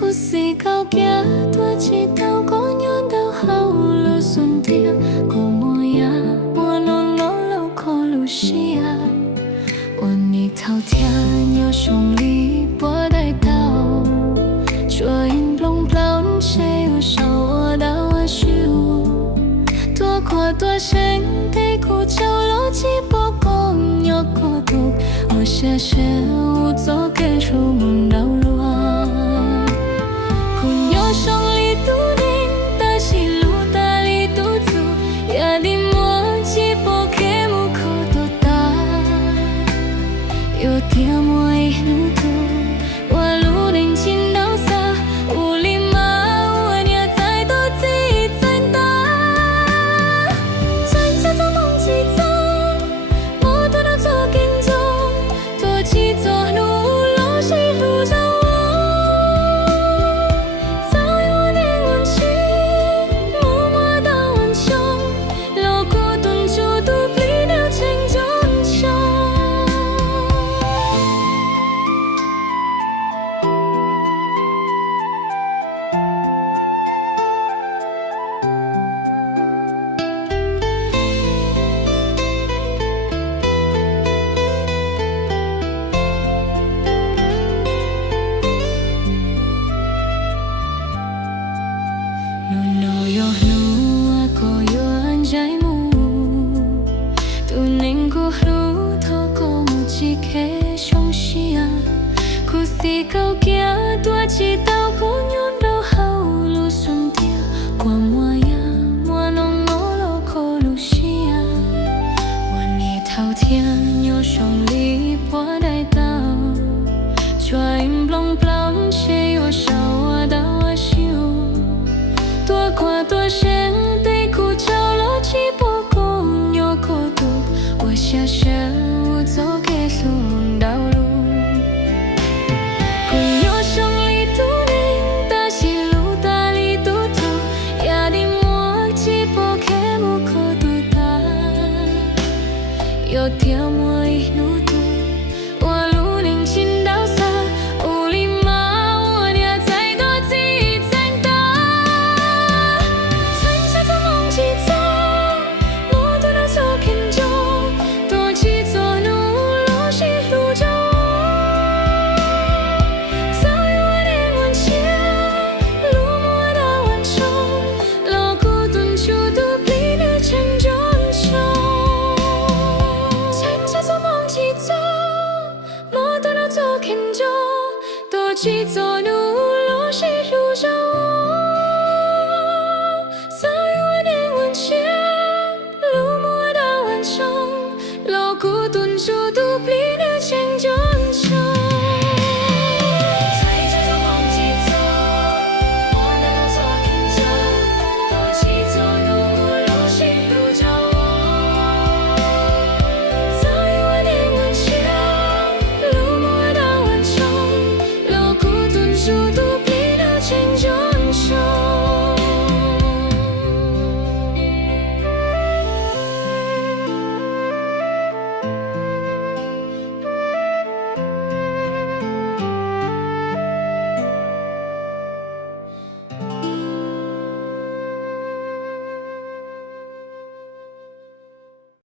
故事到行，多一道姑娘到好路顺条，古模样，我弄路可路西啊，我你头天有兄弟不带刀，说因龙标谁有少我到我修，多过多生得苦酒楼几波公有孤独，我下学无走给出门道路。兄弟都能大西路大里都走，也的莫吉波给木口都大，有点莫一路途，我路能进到啥，无力嘛我俩再多自己再大，咱家做梦几走，我都能做跟踪，多几走路路西路上。故事到行，多一道姑娘到好路顺条，我模样，我弄路可路西啊，我你头天有兄弟不带刀，抓因blong blong谁有少我到我修，多过多生得苦酒楼几波公有孤独，我下学无走给路门道路。有点莫一路途，我路能进到啥，无力嘛我俩再多自己再大，咱家做梦几走，我都能做跟踪，多几走路路西路走，早有我的温情，路莫到完成，老古顿就都比你成就。多几走路路西路上，早有我的温情，路莫到完成，老古顿就都比你成就长。就都比那成就。